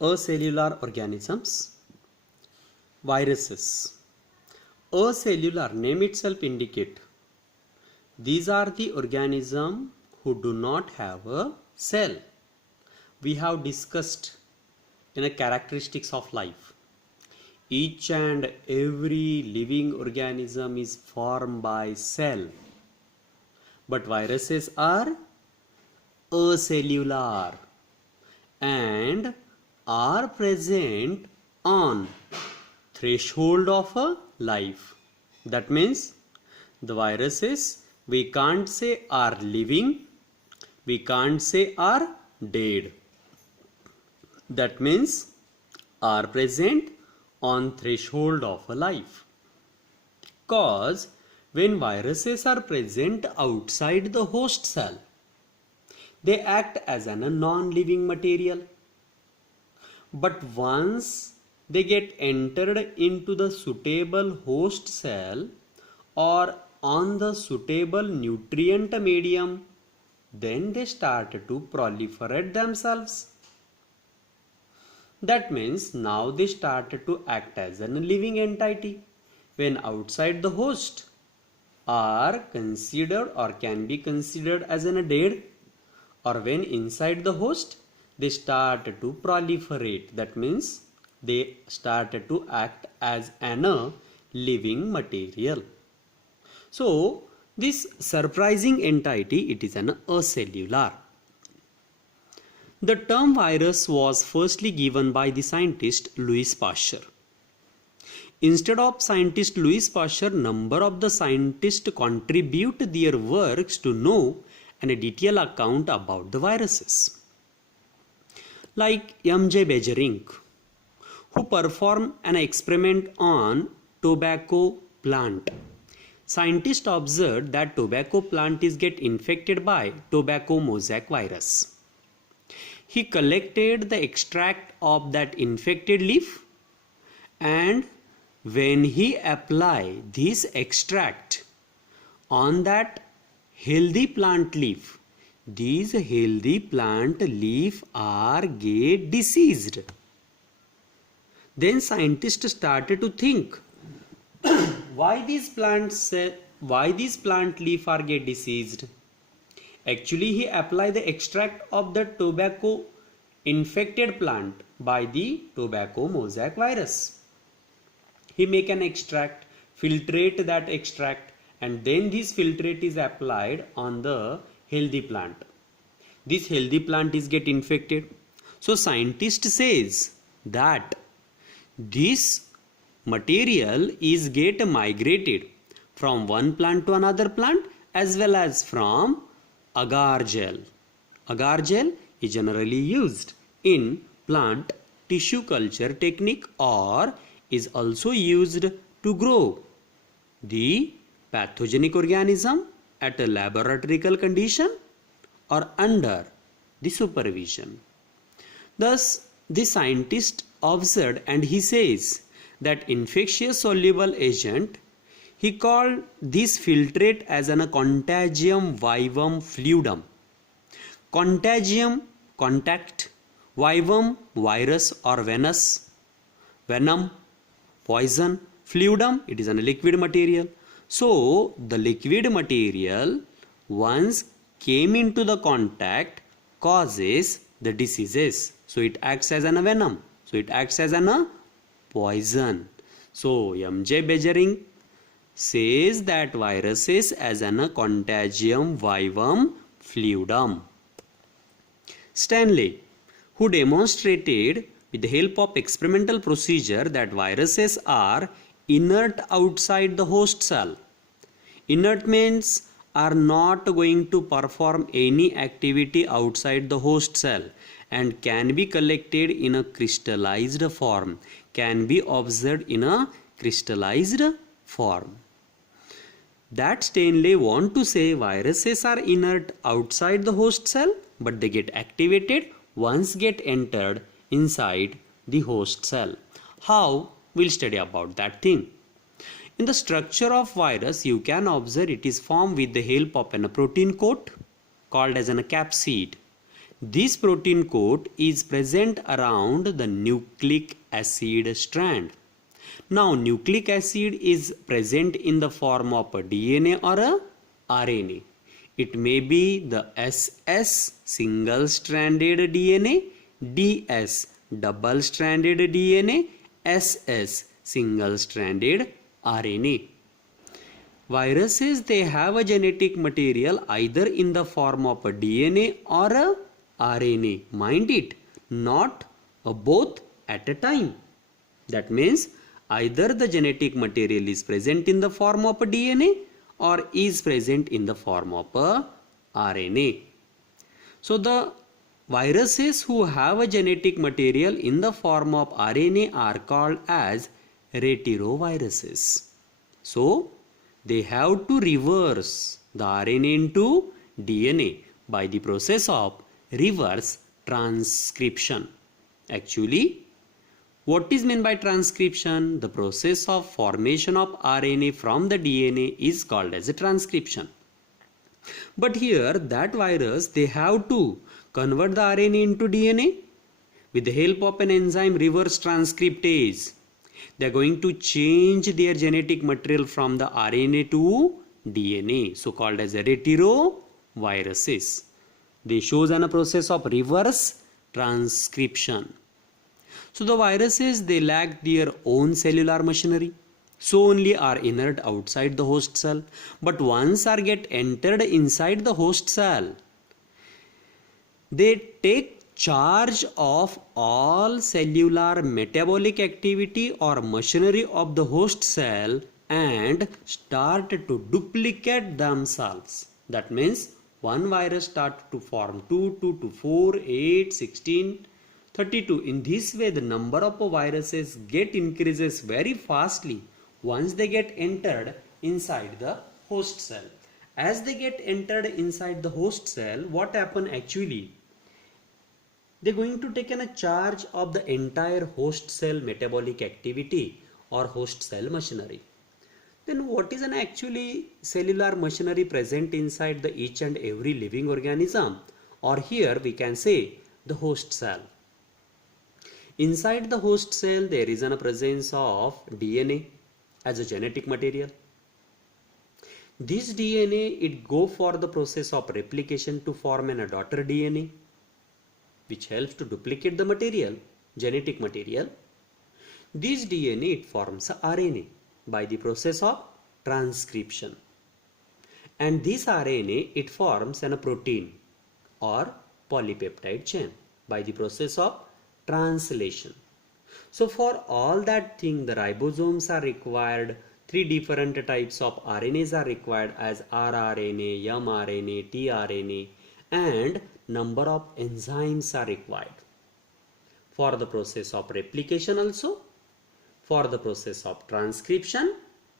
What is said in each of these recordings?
Acellular organisms. Viruses. Acellular name itself indicate these are the organisms who do not have a cell. We have discussed in a characteristics of life. Each and every living organism is formed by cell. But viruses are acellular and are present on threshold of a life. That means the viruses we can't say are living, we can't say are dead. That means are present on threshold of a life. Cause when viruses are present outside the host cell, they act as a non-living material. But once they get entered into the suitable host cell or on the suitable nutrient medium, then they start to proliferate themselves. That means now they start to act as a living entity when outside the host are considered or can be considered as a dead, or when inside the host they start to proliferate. That means they start to act as a living material. So this surprising entity, it is an acellular. The term virus was firstly given by the scientist Louis Pasteur. Instead of scientist Louis Pasteur, number of the scientists contribute their works to know and a detailed account about the viruses. Like M.J. Beijerinck, who performed an experiment on tobacco plant. Scientists observed that tobacco plant is get infected by tobacco mosaic virus. He collected the extract of that infected leaf, and when he applied this extract on that healthy plant leaf, these healthy plant leaf are get diseased. Then scientists started to think why these plant leaf are get diseased. Actually, he applied the extract of the tobacco infected plant by the tobacco mosaic virus. He make an extract, filtrate that extract, and then this filtrate is applied on the healthy plant. This healthy plant is get infected. So scientist says that this material is get migrated from one plant to another plant as well as from agar gel. Agar gel is generally used in plant tissue culture technique or is also used to grow the pathogenic organism at a laboratory condition or under the supervision. Thus, the scientist observed and he says that infectious soluble agent, he called this filtrate as a contagium vivum fluidum. Contagium, contact, vivum, virus or venom, poison, fluidum, it is a liquid material. So the liquid material once came into the contact causes the diseases. So it acts as a venom. So it acts as a poison. So M.J. Beijerinck says that viruses as a contagium vivum fluidum. Stanley, who demonstrated with the help of experimental procedure that viruses are inert outside the host cell. Inert means are not going to perform any activity outside the host cell and can be collected in a crystallized form, can be observed in a crystallized form. That Stanley want to say viruses are inert outside the host cell, but they get activated once get entered inside the host cell. How? We'll study about that thing. In the structure of virus, you can observe it is formed with the help of a protein coat called as a capsid. This protein coat is present around the nucleic acid strand. Now nucleic acid is present in the form of a DNA or a RNA. It may be the SS single stranded DNA, DS double stranded DNA, SS single stranded RNA. Viruses, they have a genetic material either in the form of a DNA or a RNA. Mind it, not both at a time. That means either the genetic material is present in the form of a DNA or is present in the form of a RNA. So the viruses who have a genetic material in the form of RNA are called as retroviruses. So they have to reverse the RNA into DNA by the process of reverse transcription. Actually, what is meant by transcription? The process of formation of RNA from the DNA is called as a transcription. But here that virus, they have to convert the RNA into DNA with the help of an enzyme reverse transcriptase. They are going to change their genetic material from the RNA to DNA, so called as a retroviruses. They shows a process of reverse transcription. So the viruses, they lack their own cellular machinery, so only are inert outside the host cell. But once are get entered inside the host cell, they take charge of all cellular metabolic activity or machinery of the host cell and start to duplicate themselves. That means one virus start to form 2, 2 to 4, 8, 16, 32. In this way, the number of viruses get increases very fastly once they get entered inside the host cell. As they get entered inside the host cell, what happen actually? They're going to take a charge of the entire host cell metabolic activity or host cell machinery. Then what is an actually cellular machinery present inside the each and every living organism? Or here we can say the host cell. Inside the host cell, there is a presence of DNA as a genetic material. This DNA, it go for the process of replication to form a daughter DNA, which helps to duplicate the material, genetic material. This DNA, it forms a RNA by the process of transcription. And this RNA, it forms a protein or polypeptide chain by the process of translation. So for all that thing, the ribosomes are required. 3 different types of RNAs are required as rRNA, mRNA, tRNA, and number of enzymes are required for the process of replication, also for the process of transcription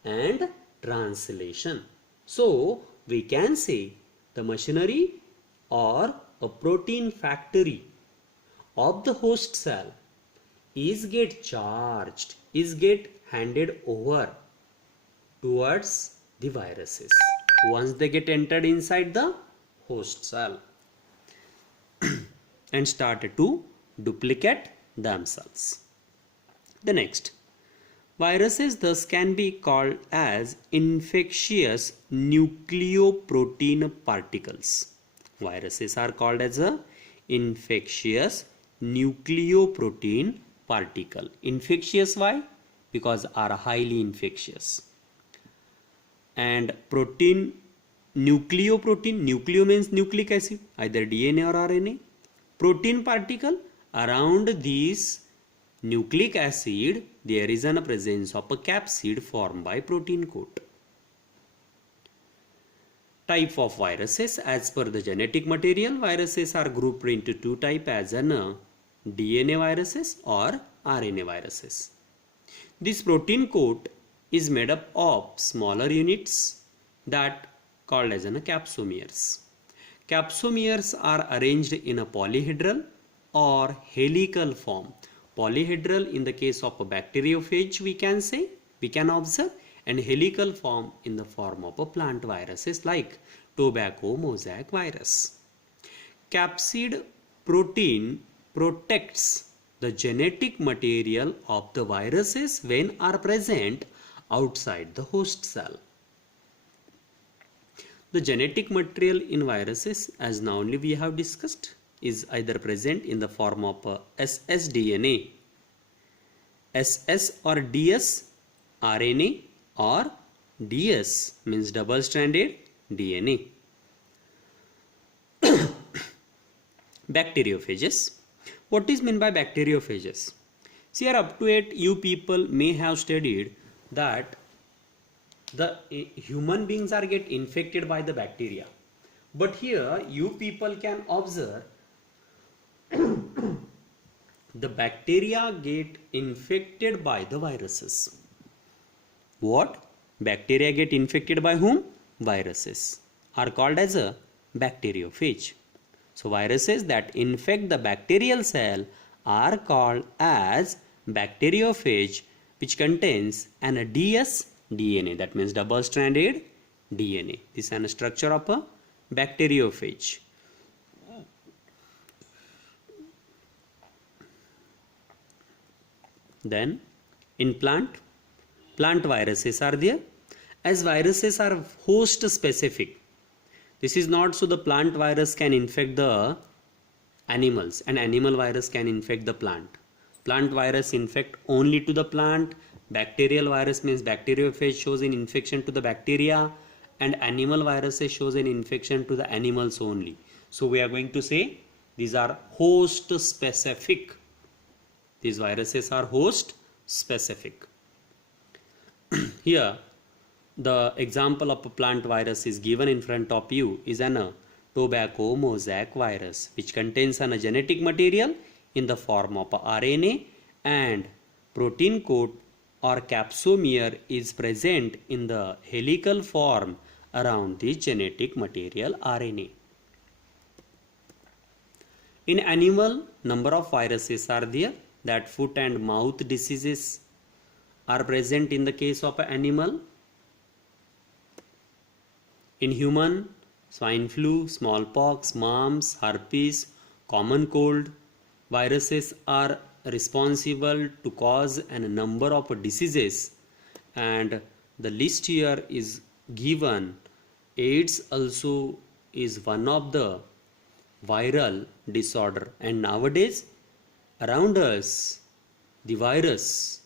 and translation. So we can say the machinery or a protein factory of the host cell is get charged, is get handed over towards the viruses once they get entered inside the host cell and started to duplicate themselves. The next, viruses thus can be called as infectious nucleoprotein particles. Viruses are called as a infectious nucleoprotein particle. Infectious, why? Because are highly infectious. And protein, nucleoprotein, nucleo means nucleic acid, either DNA or RNA. Protein particle, around this nucleic acid there is a presence of a capsid formed by protein coat. Type of viruses, as per the genetic material, viruses are grouped into 2 types as an DNA viruses or RNA viruses. This protein coat is made up of smaller units that called as capsomeres. Capsomeres are arranged in a polyhedral or helical form. Polyhedral in the case of a bacteriophage, we can observe, and helical form in the form of a plant viruses like tobacco mosaic virus. Capsid protein protects the genetic material of the viruses when are present outside the host cell. The genetic material in viruses, as now only we have discussed, is either present in the form of ssDNA, SS or DS RNA, or DS means double stranded DNA. Bacteriophages. What is meant by bacteriophages? See, here up to it, you people may have studied that the human beings are get infected by the bacteria. But here you people can observe the bacteria get infected by the viruses. What? Bacteria get infected by whom? Viruses are called as a bacteriophage. So viruses that infect the bacterial cell are called as bacteriophage, which contains an dsDNA, that means double stranded DNA. This is a structure of a bacteriophage. Then in plant viruses are there. As viruses are host specific, this is not so the plant virus can infect the animals and animal virus can infect the plant. Plant virus infect only to the plant. Bacterial virus means bacteriophage shows an infection to the bacteria, and animal viruses shows an infection to the animals only. So we are going to say these are host specific. These viruses are host specific. Here the example of a plant virus is given in front of you is an tobacco mosaic virus, which contains a genetic material in the form of RNA, and protein coat or capsomere is present in the helical form around the genetic material RNA. In animal, number of viruses are there. That foot and mouth diseases are present in the case of an animal. In human, swine flu, smallpox, mumps, herpes, common cold viruses are responsible to cause a number of diseases, and the list here is given. AIDS also is one of the viral disorder, and nowadays around us the virus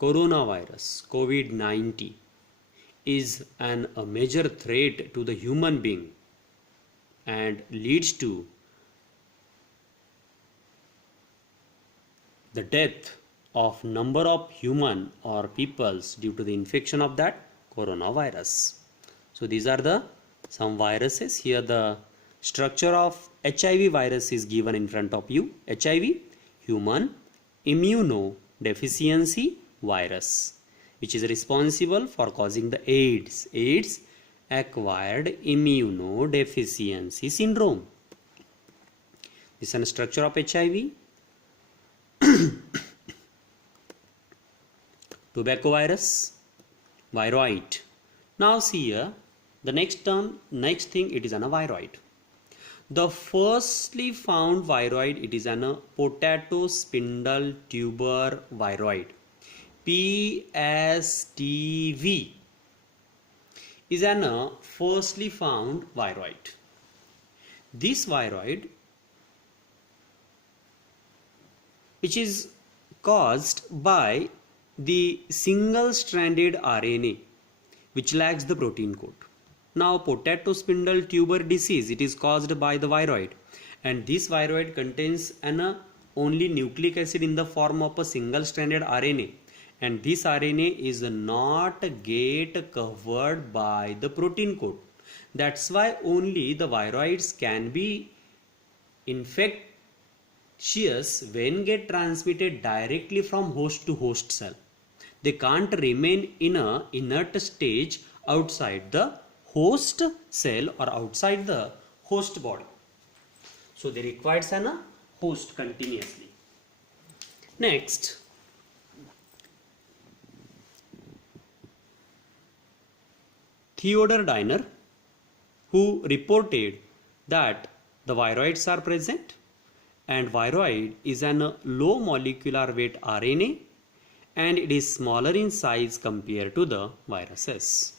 coronavirus COVID-19 is a major threat to the human being and leads to the death of number of human or peoples due to the infection of that coronavirus. So these are the some viruses. Here the structure of HIV virus is given in front of you. HIV, human immunodeficiency virus, which is responsible for causing the AIDS, acquired immunodeficiency syndrome. This is a structure of HIV. Tobacco virus, viroid. Now see here, the next thing, it is a viroid. The firstly found viroid, it is a potato spindle tuber viroid. PSTV is a firstly found viroid. This viroid, which is caused by the single-stranded RNA, which lacks the protein coat. Now, potato spindle tuber disease, it is caused by the viroid, and this viroid contains an only nucleic acid in the form of a single-stranded RNA, and this RNA is not get covered by the protein coat. That's why only the viroids can be infectious when get transmitted directly from host to host cell. They can't remain in a inert stage outside the host cell or outside the host body. So they requires a host continuously. Next, Theodor Diner, who reported that the viroids are present, and viroid is an low molecular weight RNA, and it is smaller in size compared to the viruses.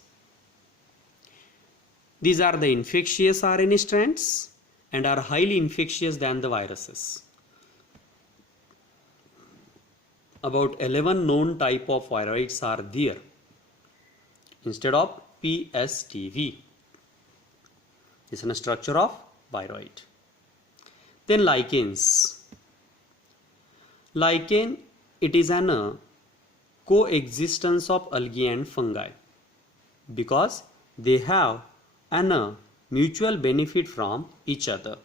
These are the infectious RNA strands and are highly infectious than the viruses. About 11 known type of viroids are there instead of PSTV. This is a structure of viroid. Then lichens. Lichen, it is an coexistence of algae and fungi because they have an mutual benefit from each other.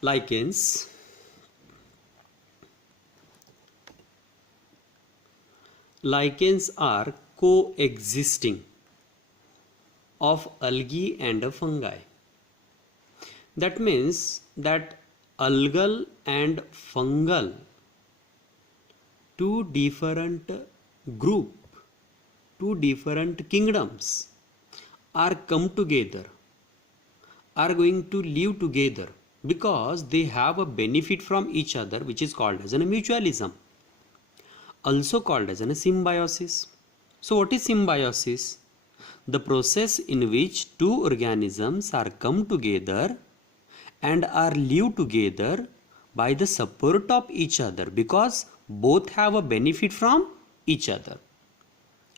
Lichens are coexisting of algae and fungi. That means that algal and fungal, two different group, two different kingdoms are come together, are going to live together because they have a benefit from each other, which is called as a mutualism, also called as a symbiosis. So what is symbiosis? The process in which two organisms are come together and are live together by the support of each other because both have a benefit from each other,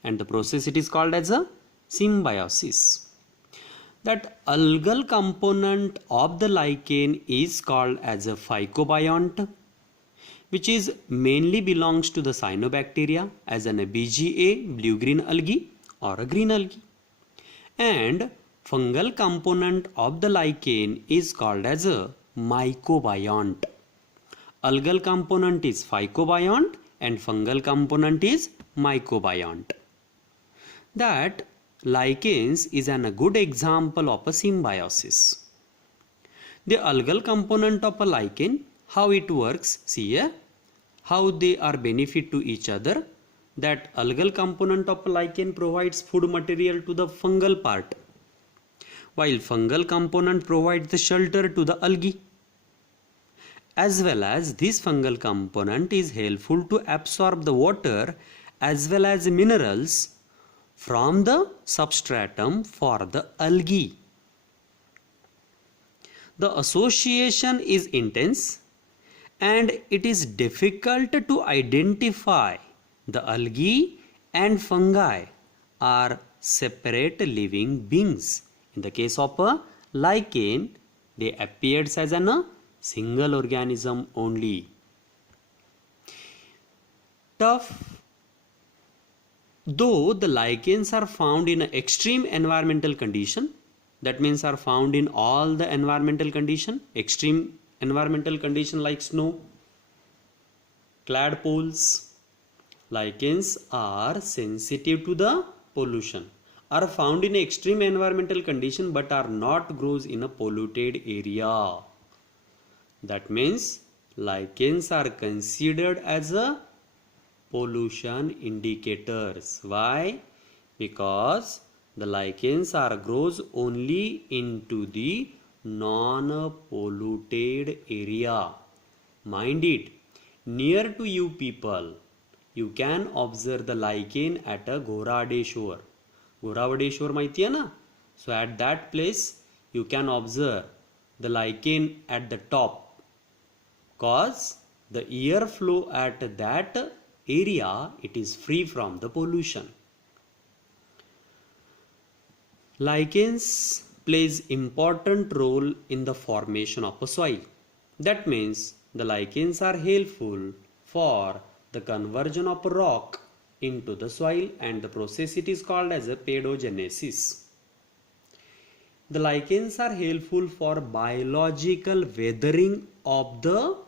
and the process it is called as a symbiosis. That algal component of the lichen is called as a phycobiont, which is mainly belongs to the cyanobacteria as an BGA, blue-green algae or a green algae. And fungal component of the lichen is called as a mycobiont. Algal component is phycobiont and fungal component is mycobiont. That lichens is a good example of a symbiosis. The algal component of a lichen, how it works, see here, how they are benefit to each other. That algal component of a lichen provides food material to the fungal part, while fungal component provides the shelter to the algae. As well as this fungal component is helpful to absorb the water as well as minerals from the substratum for the algae. The association is intense and it is difficult to identify the algae and fungi are separate living beings. In the case of a lichen, they appears as a single organism only. Though the lichens are found in an extreme environmental condition, that means are found in all the environmental condition, extreme environmental condition like snow, clad poles, lichens are sensitive to the pollution, are found in extreme environmental condition but are not grows in a polluted area. That means lichens are considered as a pollution indicators. Why? Because the lichens are grows only into the non-polluted area. Mind it, near to you people, you can observe the lichen at a Goradeshwar. Goradeshwar माहिती है ना? So at that place you can observe the lichen at the top, cause the air flow at that area it is free from the pollution. Lichens plays important role in the formation of a soil. That means the lichens are helpful for the conversion of a rock into the soil, and the process it is called as a pedogenesis. The lichens are helpful for biological weathering of the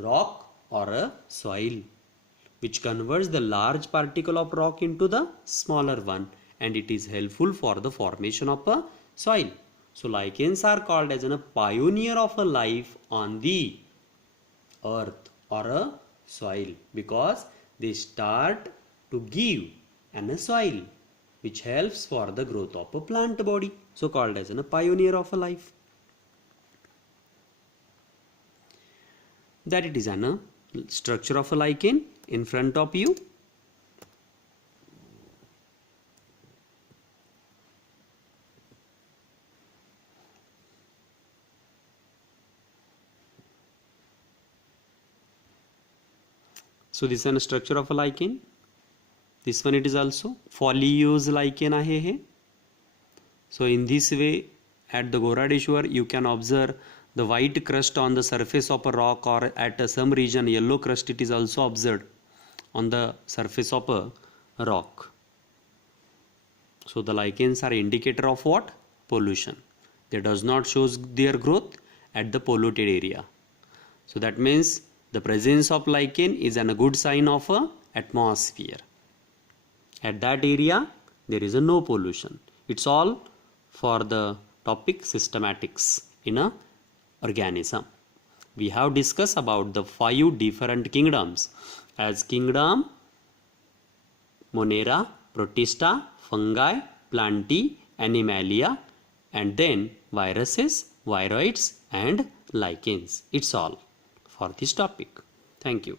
rock or a soil, which converts the large particle of rock into the smaller one, and it is helpful for the formation of a soil. So lichens are called as a pioneer of a life on the earth or a soil because they start to give a soil. which helps for the growth of a plant body, so called as a pioneer of a life. That it is an structure of a lichen in front of you. So this is a structure of a lichen. This one it is also foliose lichen आहे हे. So in this way, at the Goradeshwar, you can observe the white crust on the surface of a rock, or at some region yellow crust it is also observed on the surface of a rock. So the lichens are indicator of what? Pollution. They does not shows their growth at the polluted area. So that means the presence of lichen is a good sign of a atmosphere. At that area there is no pollution. It's all for the topic systematics in a organism. We have discussed about the 5 different kingdoms as kingdom Monera, Protista, fungi, plantae, animalia, and then viruses, viroids and lichens. It's all for this topic. Thank you.